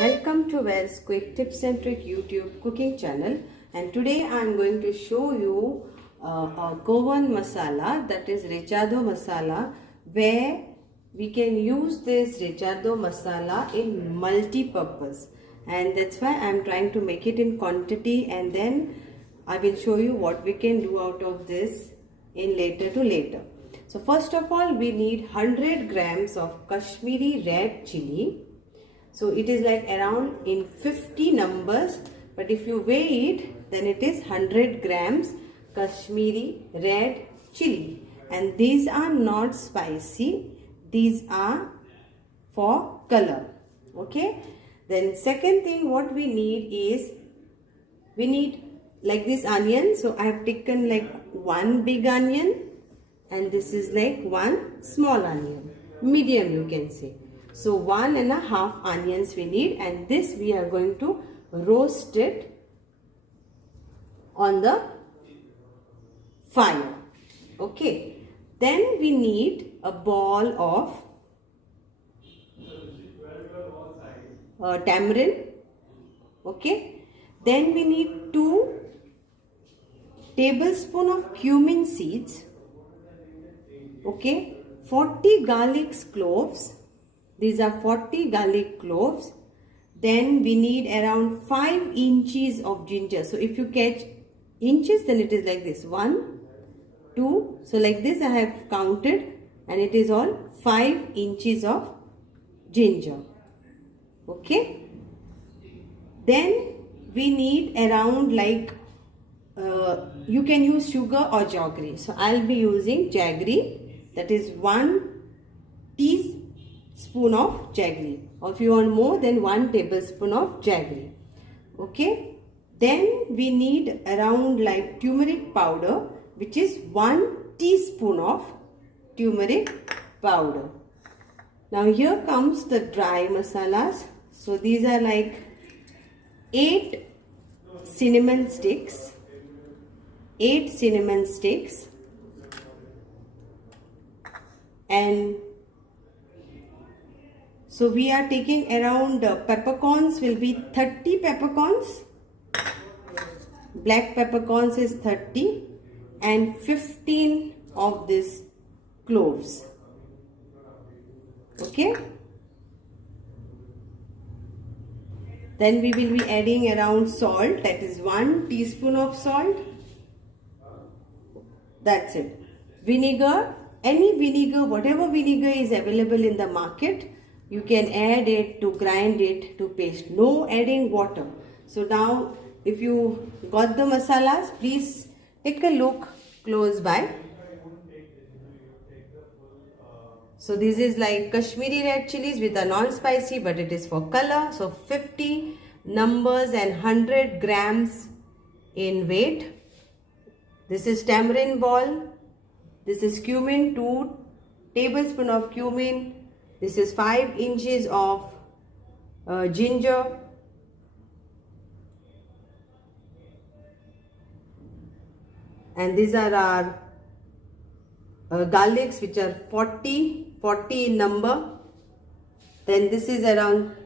Welcome to Well's Quick Tips and Trick YouTube cooking channel, and today I am going to show you a Goan masala, that is Rechado masala, where we can use this Rechado masala in multi-purpose, and that's why I am trying to make it in quantity, and then I will show you what we can do out of this in later. So first of all, we need 100 grams of Kashmiri red chili. So it is like around in 50 numbers, but if you weigh it, then it is 100 grams Kashmiri red chili. And these are not spicy, these are for color. Okay. Then second thing what we need is, we need like this onion. So I have taken like one big onion, and this is like one small onion, medium you can say. So 1.5 onions we need, and this we are going to roast it on the fire. Okay. Then we need a ball of tamarind. Okay. Then we need 2 tablespoons of cumin seeds. Okay. 40 garlic cloves. These are 40 garlic cloves. Then we need around 5 inches of ginger. So if you catch inches, then it is like this. 1, 2. So like this I have counted, and it is all 5 inches of ginger. Okay. Then we need around like, you can use sugar or jaggery. So I'll be using jaggery. That is 1 teaspoon of jaggery, or if you want more, then 1 tablespoon of jaggery. Okay. Then we need around like turmeric powder, which is 1 teaspoon of turmeric powder. Now here comes the dry masalas. So these are like 8 cinnamon sticks, and so we are taking around peppercorns will be 30 peppercorns, black peppercorns is 30, and 15 of this cloves. Okay. Then we will be adding around salt, that is 1 teaspoon of salt. That's it. Vinegar, any vinegar, whatever vinegar is available in the market, you can add it to grind it to paste. No adding water. So now if you got the masalas, please take a look close by. So this is like Kashmiri red chilies with a non-spicy, but it is for color. So 50 numbers and 100 grams in weight. This is tamarind ball. This is cumin, 2 tablespoons of cumin. This is 5 inches of ginger. And these are our garlics, which are 40 in number. Then this is around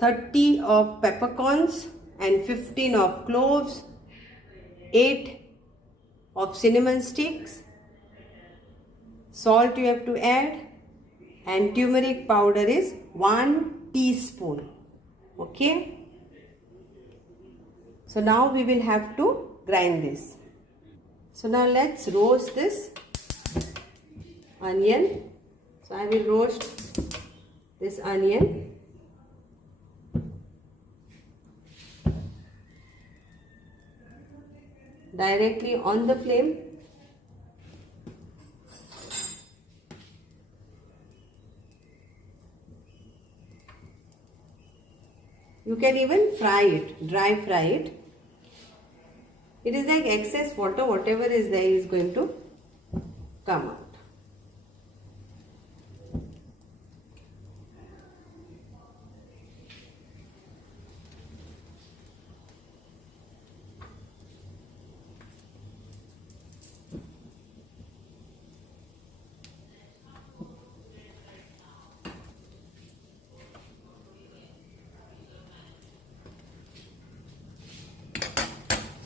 30 of peppercorns and 15 of cloves, 8 of cinnamon sticks. Salt you have to add, and turmeric powder is 1 teaspoon. Okay. So now we will have to grind this. So now let's roast this onion. So I will roast this onion. Directly on the flame. You can even fry it, dry fry it. It is like excess water, whatever is there is going to come out.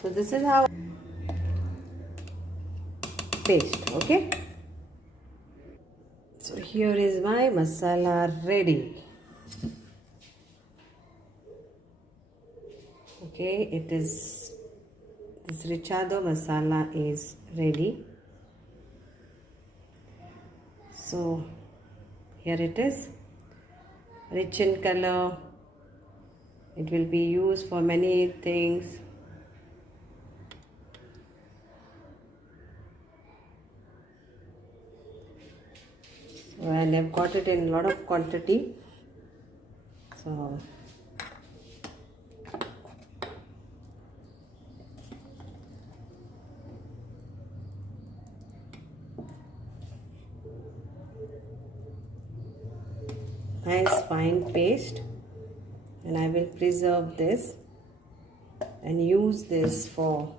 So this is how paste. Okay. So here is my masala ready. Okay, this Rechado masala is ready. So here it is, rich in color. It will be used for many things. So, and I've got it in a lot of quantity. So nice fine paste, and I will preserve this and use this for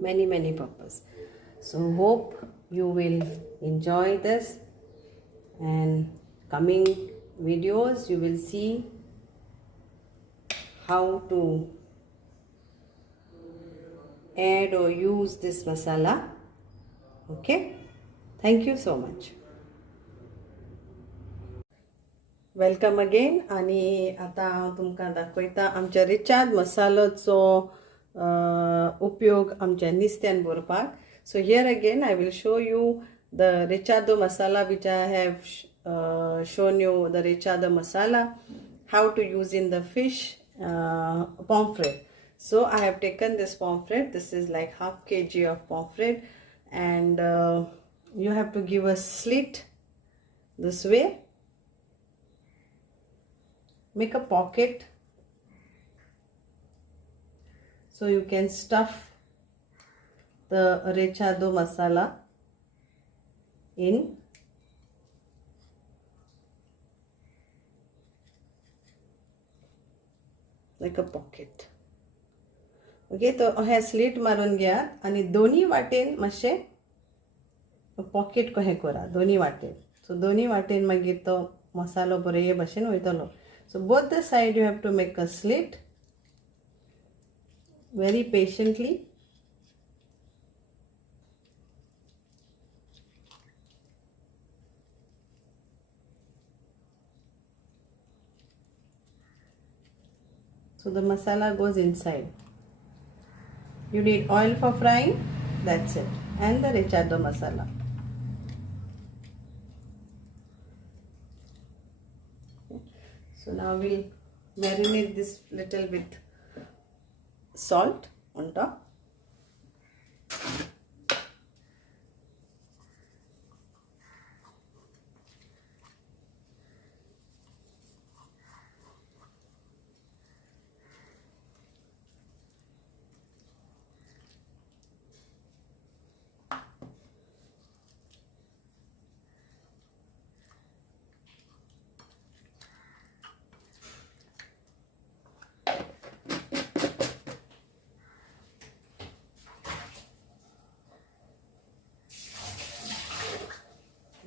many purposes. So hope you will enjoy this, and coming videos you will see how to add or use this masala. Okay, thank you so much. Welcome again. आणि आता हांव तुमकां दाखयता आमच्या रेचाद मसालोचो उपयोग आमच्या नुस्त्यान भरपाक. So here again I will show you the Rechado masala which I have shown you, the Rechado masala, how to use in the fish pomfret. So I have taken this pomfret. This is like half kg of pomfret, and you have to give a slit this way. Make a pocket so you can stuff the Rechado masala in. Like a pocket. Okay, तो हे slit मारून घ्या आणि दोन्ही वाटेन मातशे pocket कहें करा दोन्ही वाटेन. सो दोन्ही वाटेन मागीर तो मसालो बरो हे भाशेन वयतलो. So both the side you have to make a slit very patiently. So the masala goes inside. You need oil for frying, that's it, and the Rechado masala. So now we'll marinate this little with salt on top.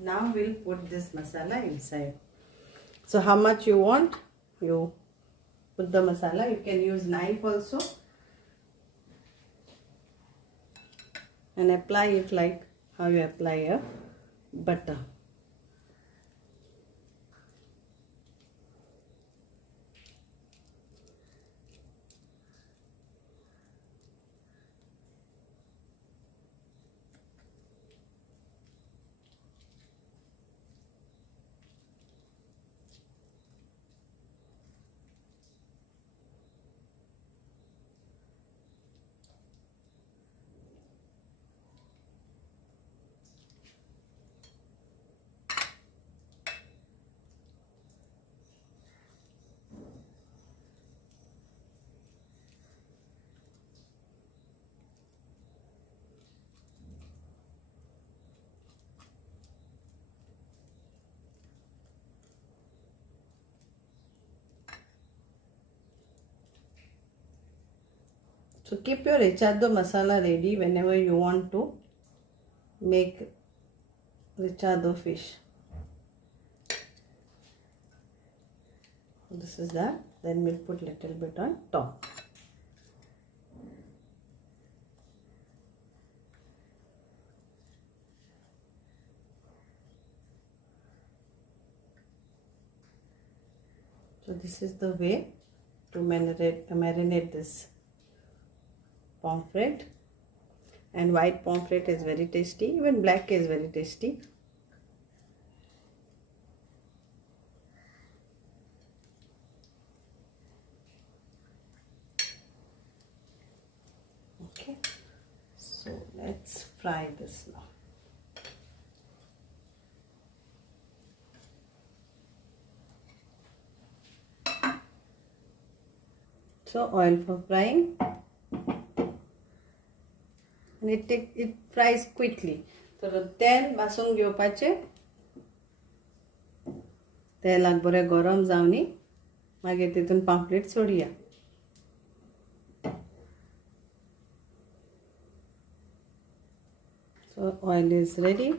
Now we'll put this masala inside. So how much you want, you put the masala. You can use knife also and apply it like how you apply a butter. So keep your Rechado masala ready whenever you want to make Rechado fish. This is that. Then we'll put little bit on top. So this is the way to marinate this pomfret. And white pomfret is very tasty. Even black is very tasty. Okay. So let's fry this now. So oil for frying, and it fries quickly. So तेल भाजून घेवपाचे, तेलाक बरें गरम जावनी, मागीर तितून pamphlet सोडया. So oil is ready.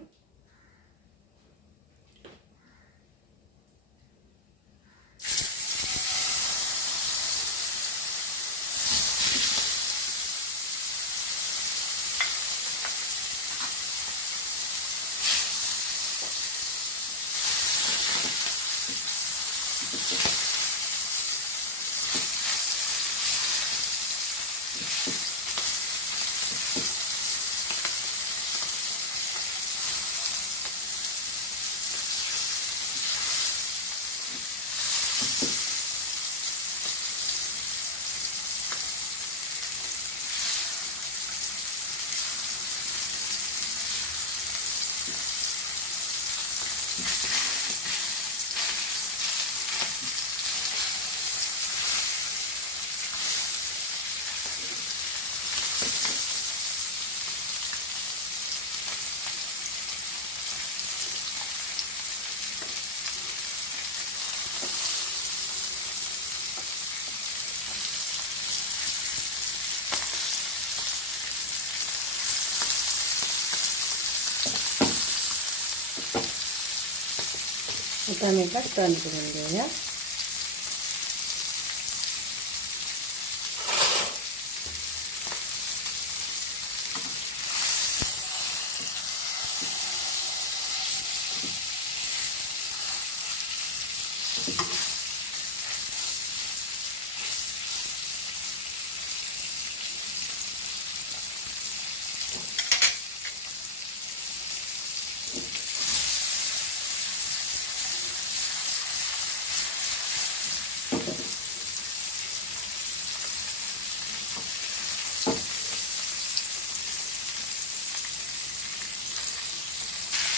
आता मी का turn करून घेऊया.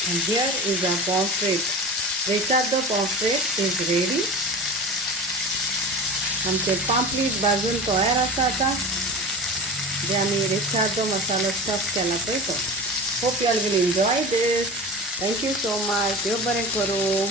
And here is our pomfret. Rechado pomfret is ready. आमचे पांपलेट भाजून तयार आसा आता. जे आमी रेचादो मसालो स्टफ केला पळय तो. Hope you all will enjoy this. Thank you so much. देव बरें करूं.